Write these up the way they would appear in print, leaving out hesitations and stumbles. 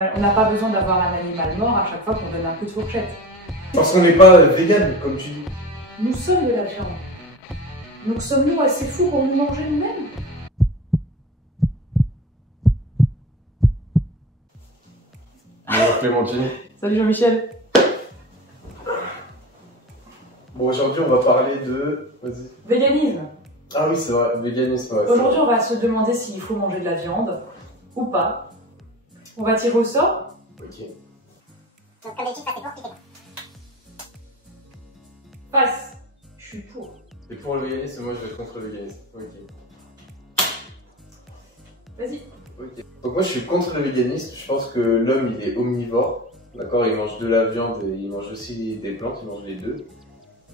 On n'a pas besoin d'avoir un animal mort à chaque fois qu'on donne un coup de fourchette. Parce qu'on n'est pas vegan, comme tu dis. Nous sommes de la viande. Donc sommes-nous assez fous pour nous manger nous-mêmes? Bonjour Clémentine. Salut Jean-Michel. Bon, aujourd'hui on va parler de... Vas-y. Véganisme. Ah oui, c'est vrai, véganisme. Ouais, Aujourd'hui on va se demander s'il faut manger de la viande ou pas. On va tirer au sort. Ok. Donc comme d'habitude, passez pour, cliquez. Passe. Je suis pour. Et pour le véganisme, moi je vais être contre le véganisme. Ok. Vas-y. Ok. Donc moi je suis contre le véganisme, je pense que l'homme il est omnivore. D'accord, il mange de la viande et il mange aussi des plantes, il mange les deux.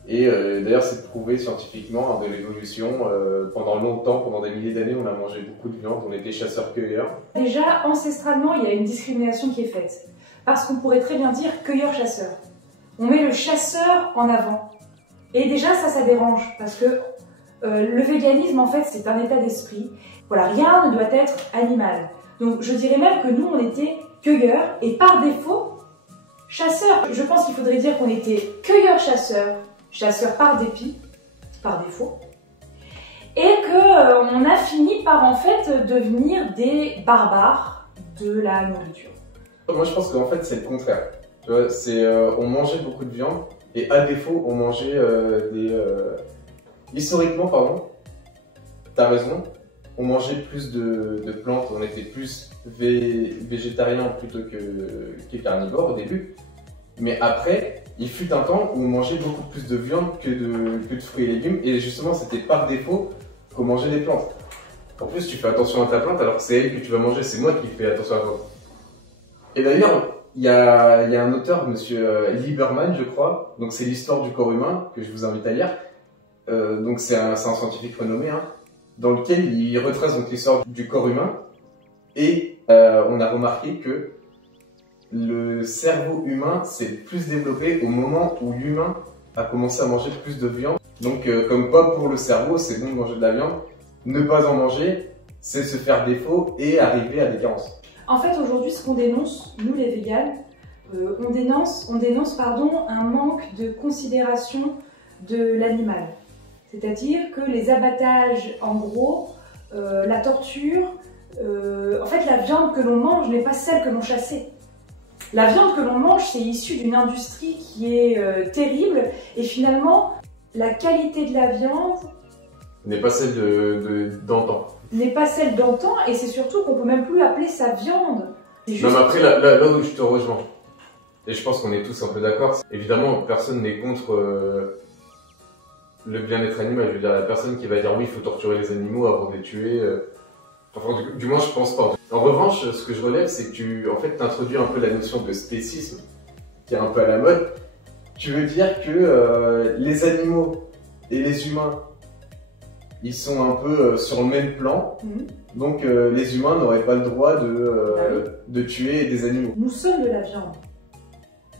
Et d'ailleurs c'est prouvé scientifiquement de l'évolution. Pendant longtemps, pendant des milliers d'années, on a mangé beaucoup de viande, on était chasseurs-cueilleurs. Déjà, ancestralement, il y a une discrimination qui est faite. Parce qu'on pourrait très bien dire cueilleur-chasseur. On met le chasseur en avant. Et déjà, ça dérange. Parce que le véganisme, en fait, c'est un état d'esprit. Voilà, rien ne doit être animal. Donc, je dirais même que nous, on était cueilleurs et par défaut, chasseurs. Je pense qu'il faudrait dire qu'on était cueilleurs-chasseurs, chasseurs par dépit, par défaut. Et qu'on a fini par, en fait, devenir des barbares de la nourriture. Moi je pense qu'en fait c'est le contraire. Tu vois, c'est on mangeait beaucoup de viande et à défaut on mangeait historiquement, pardon, t'as raison, on mangeait plus de plantes, on était plus végétarien plutôt que carnivore au début. Mais après, il fut un temps où on mangeait beaucoup plus de viande que de fruits et légumes et justement c'était par défaut qu'on mangeait des plantes. En plus tu fais attention à ta plante alors que c'est elle que tu vas manger, c'est moi qui fais attention à toi. Et d'ailleurs, il y a un auteur, monsieur Lieberman, je crois, donc c'est l'histoire du corps humain, que je vous invite à lire. Donc c'est un scientifique renommé, hein, dans lequel il retrace donc l'histoire du corps humain. Et on a remarqué que le cerveau humain s'est plus développé au moment où l'humain a commencé à manger plus de viande. Donc comme quoi pour le cerveau, c'est bon de manger de la viande. Ne pas en manger, c'est se faire défaut et arriver à des carences. En fait, aujourd'hui, ce qu'on dénonce, nous les véganes, on dénonce un manque de considération de l'animal. C'est-à-dire que les abattages, en gros, la torture, en fait, la viande que l'on mange n'est pas celle que l'on chassait. La viande que l'on mange, c'est issu d'une industrie qui est terrible, et finalement, la qualité de la viande N'est pas celle d'antan. N'est pas celle d'antan, et c'est surtout qu'on peut même plus appeler ça viande. Non mais après là où je te rejoins, et je pense qu'on est tous un peu d'accord, évidemment personne n'est contre le bien-être animal, je veux dire la personne qui va dire oui il faut torturer les animaux avant de les tuer, enfin du moins je pense pas. En revanche ce que je relève c'est que tu introduis un peu la notion de spécisme, qui est un peu à la mode. Tu veux dire que les animaux et les humains ils sont un peu sur le même plan, donc les humains n'auraient pas le droit de tuer des animaux. Nous sommes de la viande.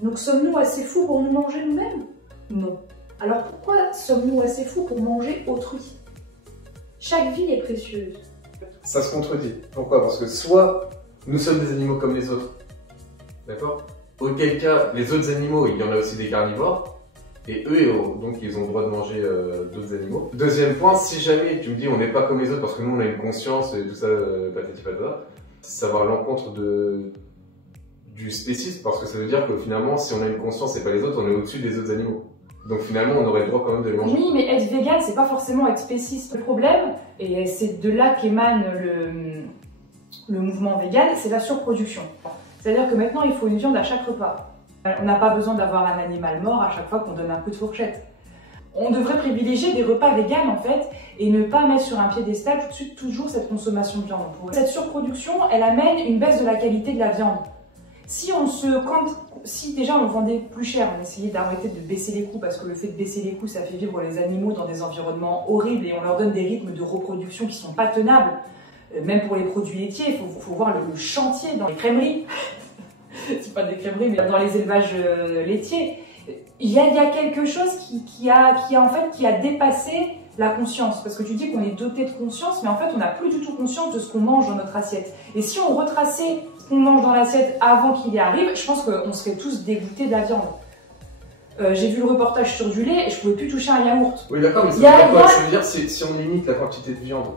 Donc sommes-nous assez fous pour nous manger nous-mêmes? Non. Alors pourquoi sommes-nous assez fous pour manger autrui? Chaque vie est précieuse. Ça se contredit. Pourquoi? Parce que soit nous sommes des animaux comme les autres, d'accord? Auquel cas, les autres animaux, il y en a aussi des carnivores, et eux, donc, ils ont le droit de manger d'autres animaux. Deuxième point, si jamais tu me dis on n'est pas comme les autres parce que nous on a une conscience et tout ça, patati patata, ça va à l'encontre du spécisme parce que ça veut dire que finalement, si on a une conscience et pas les autres, on est au-dessus des autres animaux. Donc finalement, on aurait le droit quand même de les manger. Oui, mais être vegan, c'est pas forcément être spéciste. Le problème, et c'est de là qu'émane le mouvement vegan, c'est la surproduction. C'est-à-dire que maintenant, il faut une viande à chaque repas. On n'a pas besoin d'avoir un animal mort à chaque fois qu'on donne un coup de fourchette. On devrait privilégier des repas véganes en fait et ne pas mettre sur un piédestal tout de suite toujours cette consommation de viande. Cette surproduction, elle amène une baisse de la qualité de la viande. Si déjà on vendait plus cher, on essayait d'arrêter de baisser les coûts parce que le fait de baisser les coûts, ça fait vivre les animaux dans des environnements horribles et on leur donne des rythmes de reproduction qui sont pas tenables. Même pour les produits laitiers, il faut voir le chantier dans les crèmeries. C'est pas des crèmeries, mais dans les élevages laitiers, il y a quelque chose qui a dépassé la conscience. Parce que tu dis qu'on est doté de conscience, mais en fait, on n'a plus du tout conscience de ce qu'on mange dans notre assiette. Et si on retraçait ce qu'on mange dans l'assiette avant qu'il y arrive, je pense qu'on serait tous dégoûtés de la viande. J'ai vu le reportage sur du lait et je pouvais plus toucher un yaourt. Oui, d'accord, mais ça veut dire quoi? Je veux dire, si on limite la quantité de viande,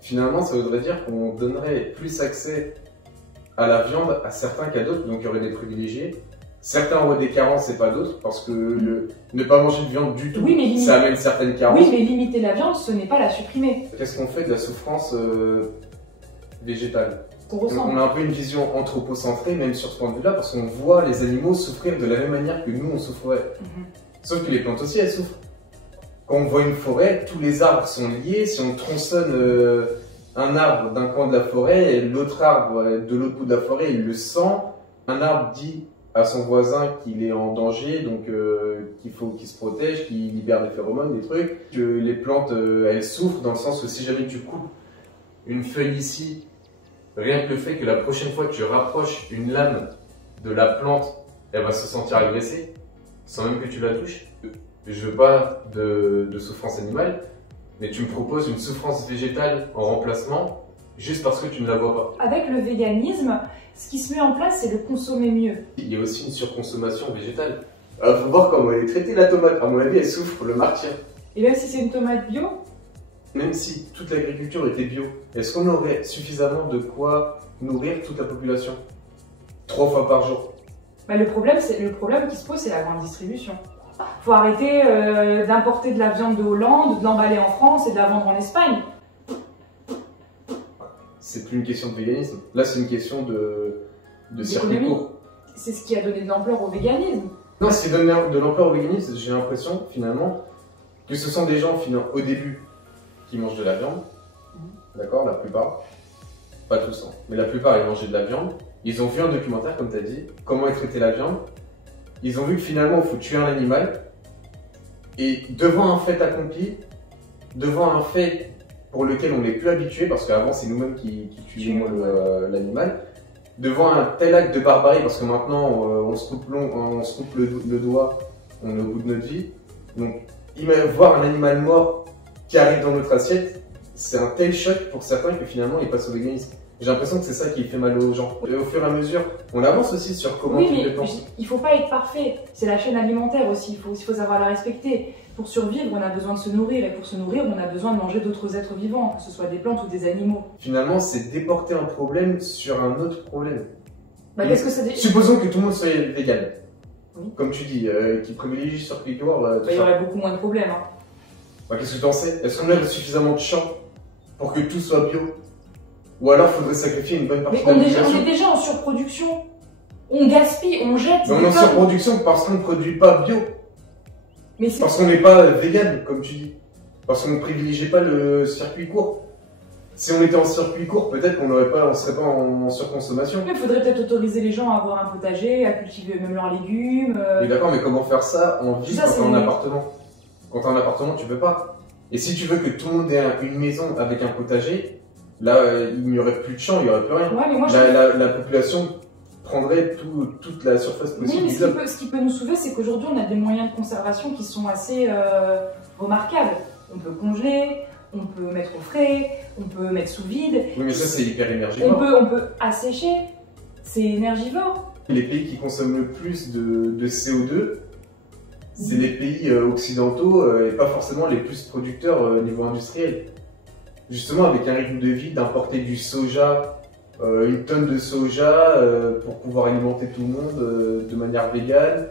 finalement, ça voudrait dire qu'on donnerait plus accès à la viande à certains qu'à d'autres, donc il y aurait des privilégiés. Certains auraient des carences et pas d'autres, parce que ne pas manger de viande du tout, oui, ça amène certaines carences. Oui, mais limiter la viande, ce n'est pas la supprimer. Qu'est-ce qu'on fait de la souffrance végétale? On a un peu une vision anthropocentrée, même sur ce point de vue-là, parce qu'on voit les animaux souffrir de la même manière que nous, on souffrait. Sauf que les plantes aussi, elles souffrent. Quand on voit une forêt, tous les arbres sont liés. Si on tronçonne un arbre d'un coin de la forêt, et l'autre arbre de l'autre bout de la forêt, il le sent. Un arbre dit à son voisin qu'il est en danger, donc qu'il faut qu'il se protège, qu'il libère des phéromones, des trucs. Que les plantes, elles souffrent dans le sens où si jamais tu coupes une feuille ici, rien que le fait que la prochaine fois que tu rapproches une lame de la plante, elle va se sentir agressée, sans même que tu la touches. Je veux pas de souffrance animale, mais tu me proposes une souffrance végétale en remplacement, juste parce que tu ne la vois pas. Avec le véganisme, ce qui se met en place, c'est de consommer mieux. Il y a aussi une surconsommation végétale. Il faut voir comment elle est traitée, la tomate. À mon avis, elle souffre le martyre. Et même si c'est une tomate bio, même si toute l'agriculture était bio, est-ce qu'on aurait suffisamment de quoi nourrir toute la population 3 fois par jour? Le problème qui se pose, c'est la grande distribution. Faut arrêter d'importer de la viande de Hollande, de l'emballer en France et de la vendre en Espagne. C'est plus une question de véganisme. Là, c'est une question de circuit court. C'est ce qui a donné de l'ampleur au véganisme. Non, ce qui donne de l'ampleur au véganisme, j'ai l'impression, finalement, que ce sont des gens, au début, qui mangent de la viande. D'accord, la plupart. Pas tous, hein. Mais la plupart, ils mangeaient de la viande. Ils ont vu un documentaire, comme tu as dit, comment est traitée la viande. Ils ont vu que finalement, il faut tuer un animal. Et devant un fait accompli, devant un fait pour lequel on n'est plus habitué, parce qu'avant, c'est nous-mêmes qui tuions l'animal, devant un tel acte de barbarie, parce que maintenant, on se coupe le doigt, on est au bout de notre vie. Donc, voir un animal mort qui arrive dans notre assiette, c'est un tel choc pour certains que finalement, ils passent au véganisme. J'ai l'impression que c'est ça qui fait mal aux gens. Et au fur et à mesure, on avance aussi sur comment tu le penses. Il ne faut pas être parfait. C'est la chaîne alimentaire aussi. Il faut savoir la respecter. Pour survivre, on a besoin de se nourrir. Et pour se nourrir, on a besoin de manger d'autres êtres vivants, que ce soit des plantes ou des animaux. Finalement, c'est déporter un problème sur un autre problème. Qu'est-ce que ça dit ? Supposons que tout le monde soit vegan. Oui. Comme tu dis, qui privilégie sur Quickor. Il y aurait beaucoup moins de problèmes. Qu'est-ce que tu en sais? Est-ce qu'on a suffisamment de champs pour que tout soit bio? Ou alors, il faudrait sacrifier une bonne partie de la population. On est déjà en surproduction. On gaspille, on jette. Mais on est en surproduction parce qu'on ne produit pas bio. Parce qu'on n'est pas vegan, comme tu dis. Parce qu'on ne privilégie pas le circuit court. Si on était en circuit court, peut-être qu'on ne serait pas en surconsommation. Il faudrait peut-être autoriser les gens à avoir un potager, à cultiver même leurs légumes. Oui, d'accord, mais comment faire ça en ville quand t'es en appartement? Quand t'es en appartement, tu peux pas. Et si tu veux que tout le monde ait une maison avec un potager, là, il n'y aurait plus de champs, il n'y aurait plus rien. Ouais, mais moi, la population prendrait toute la surface possible. Oui, mais ce qui peut nous sauver, c'est qu'aujourd'hui, on a des moyens de conservation qui sont assez remarquables. On peut congeler, on peut mettre au frais, on peut mettre sous vide. Oui, mais ça, c'est hyper énergivore. On peut assécher, c'est énergivore. Les pays qui consomment le plus de CO2, c'est les pays occidentaux et pas forcément les plus producteurs au niveau industriel. Justement, avec un rythme de vie, d'importer du soja, 1 tonne de soja pour pouvoir alimenter tout le monde de manière végane,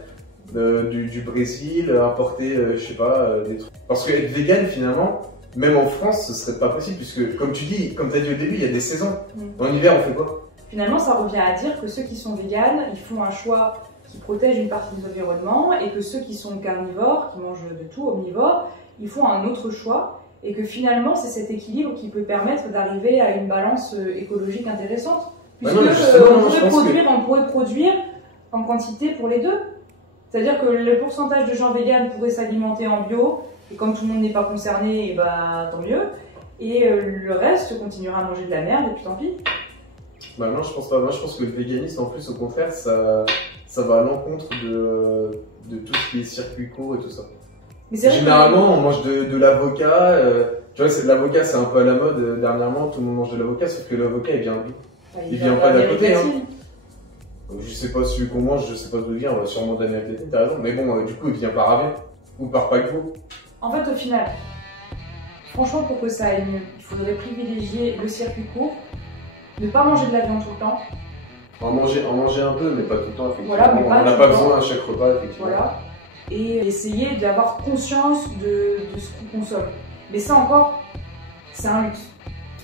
du Brésil, importer, je sais pas, des trucs. Parce que être végane, finalement, même en France, ce serait pas possible, puisque, comme tu dis, comme tu as dit au début, il y a des saisons. En hiver, on fait quoi? Finalement, ça revient à dire que ceux qui sont véganes, ils font un choix qui protège une partie de l'environnement, et que ceux qui sont carnivores, qui mangent de tout, omnivores, ils font un autre choix. Et que finalement, c'est cet équilibre qui peut permettre d'arriver à une balance écologique intéressante. Puisque on pourrait produire en quantité pour les deux. C'est-à-dire que le pourcentage de gens véganes pourrait s'alimenter en bio, et comme tout le monde n'est pas concerné, et tant mieux. Et le reste continuera à manger de la merde, et puis tant pis. Non, je pense pas. Moi, je pense que le véganisme, en plus, au contraire, ça va à l'encontre de tout ce qui est circuit court et tout ça. Mais c'est vrai Généralement, on mange de l'avocat. Tu vois, c'est de l'avocat, c'est un peu à la mode dernièrement. Tout le monde mange de l'avocat, sauf que l'avocat, il vient pas d'à côté. Hein. Donc, je sais pas celui qu'on mange, je sais pas d'où il vient. On va sûrement d'Amérique latine, t'as raison. Mais bon, du coup, il vient par avion ou par paquebot. En fait, au final, franchement, pour que ça aille mieux, il faudrait privilégier le circuit court, ne pas manger de la viande tout le temps. En manger un peu, mais pas tout le temps, effectivement. Voilà, mais on pas n'a tout pas le temps. besoin à chaque repas, effectivement. Voilà. Et essayer d'avoir conscience de ce qu'on consomme. Mais ça encore, c'est un luxe.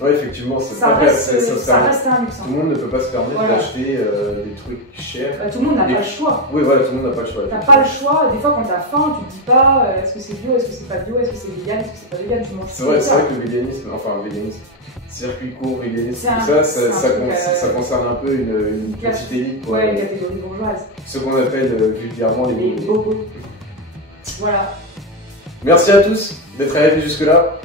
Ouais, effectivement, Ça reste un luxe. Tout le monde ne peut pas se permettre Voilà. d'acheter des trucs chers. Tout le monde n'a pas le choix. Oui, voilà, tout le monde n'a pas le choix. T'as pas le choix. Des fois, quand t'as faim, tu te dis pas est-ce que c'est bio, est-ce que c'est pas bio, est-ce que c'est vegan, est-ce que c'est pas vegan, tu manges C'est vrai que le véganisme, circuit court, véganisme, C'est tout un ça truc, concerne un peu une petite élite. Ouais, une catégorie bourgeoise. Ce qu'on appelle vulgairement les bobos. Voilà. Merci à tous d'être arrivés jusque-là.